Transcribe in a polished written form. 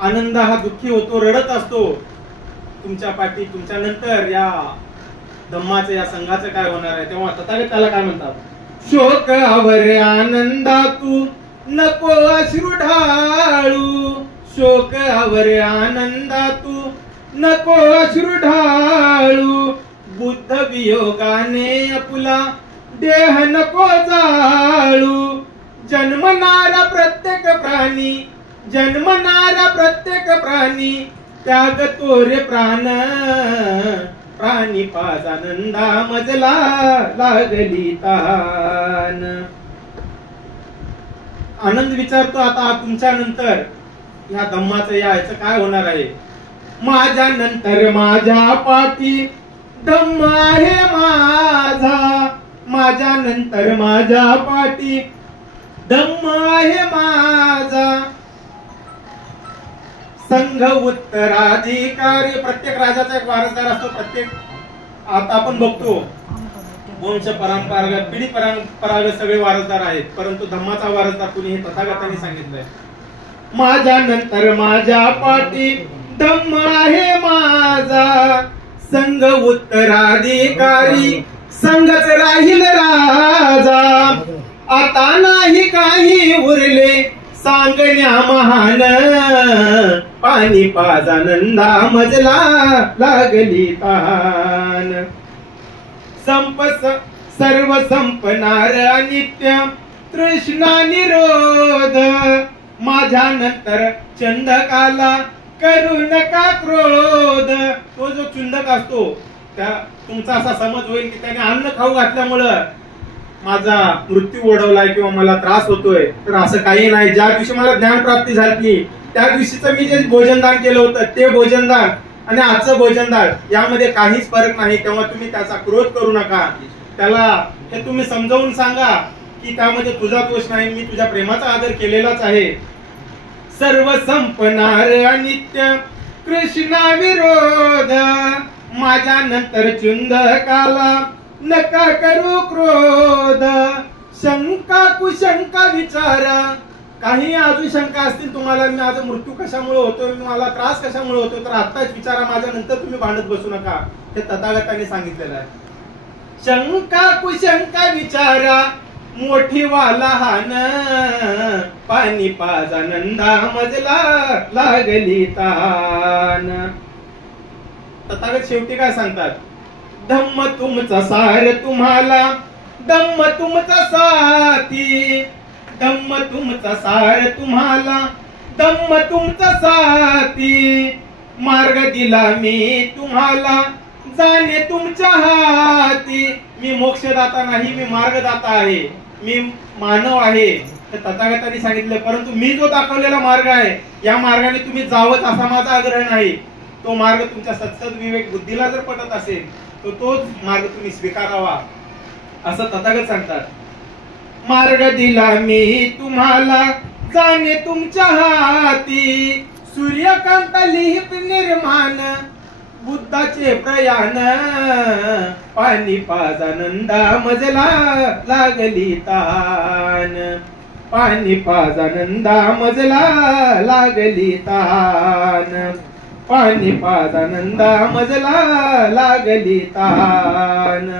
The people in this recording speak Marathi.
आनंद हा दुःखी होतो, रडत असतो. तुमच्या पाठी तुमच्या नंतर या धम्माचं या संघाचं काय होणार आहे, तेव्हा तथागत त्याला काय म्हणतात, शोक आवरे आनंदा तू नको अश्रू ढाळू, शोक आवरे आनंदा तू नको अश्रू ढाळू, बुद्ध वियोगाने आपुला देह नको जाळू, जन्मणारा प्रत्येक प्राणी, जन्मणारा प्रत्येक प्राणी त्याग तोरे प्राण, प्राणी पाजानंदा मजला लागली तान. आनंद विचारतो आता तुमच्या नंतर या धम्माचं याचं काय होणार आहे. माझ्या नंतर माझ्या पाठी धम्म आहे माझा, माझ्या नंतर माझ्या पाठी धम्म आहे माझा, संघ उत्तराधिकारी. प्रत्येक राजाचा एक वारसदार असतो. प्रत्येक आता आपण बघतो वंश परंपरागत पिढी परंपरागत सगळे वारसदार आहेत, परंतु धम्माचा वारसदार कुणी हे तथागतांनी सांगितलंय. माझ्या नंतर माझ्या पाठी धम्म आहे माझा, संघ उत्तराधिकारी संघच राहील राजा, आता नाही काही उरले सांगण्या महान, पाणी पाजानंदा मजला लागली तान. सर्व संपणार अनित्य तृष्णा निरोध, माझ्या नंतर चंदकाला करू नका क्रोध. तो जो चुंदक असतो त्या तुमचा असा समज होईल की त्याने अन्न खाऊ घातल्यामुळं माझा मृत्यू ओढवलाय किंवा मला त्रास होतोय, तर असं काही नाही. ज्या दिवशी मला ज्ञान प्राप्ती झाली त्या दिवशीचं मी जे भोजनदान केलं होतं ते भोजनदान आणि आजचं भोजनदान यामध्ये काहीच फरक नाही. तेव्हा तुम्ही त्याचा क्रोध करू नका. त्याला हे तुम्ही समजावून सांगा की त्यामध्ये तुझा दोष नाही, मी तुझ्या प्रेमाचा आदर केलेलाच आहे. सर्व संपणार अनित्य कृष्णा विरोध, माझ्या नंतर चुंदकाला नका करू क्रोध. शंका कुशंका विचारा, काही अजून शंका असतील तुम्हाला, माझा मृत्यू कशामुळे होतोय, मला त्रास कशामुळे होतोय, तर आत्ताच विचारा, माझ्या नंतर तुम्ही भांडत बसू नका. हे तथागतांनी सांगितलेलं आहे. शंका कुशंका विचारा मोठी वाला हान, पाणी पाजानंदा मजला लागली तान. तथागत शेवटी काय सांगतात, धम्म तुमचा सार तुम्हाला धम्म तुमचा साथी, धम्म तुमचा सार तुम्हाला धम्म तुमचा साथी, मार्ग दिला मी तुम्हाला जाणे तुमच्या हाती. मी मोक्षदाता नाही, मी मार्गदाता आहे, मी मानव आहे. तर तथागतांनी सांगितलं, परंतु मी जो दाखवलेला मार्ग आहे या मार्गाने तुम्ही जावत असा माझा आग्रह नाही. तो मार्ग तुमच्या सत्सद विवेक बुद्धीला जर पटत असेल तर तोच मार्ग तुम्ही स्वीकारावा असं तथागत सांगतात. मार्ग दिला मी तुम्हाला जाणे तुमच्या हाती, सूर्यकांत लिहित निर्माण बुद्धाचे प्रयाण, पाणी पाजानंदा मजला लागली तान, पाणी पाजानंदा मजला लागली तान, पाणी पाजानंदा मजला लागली तान.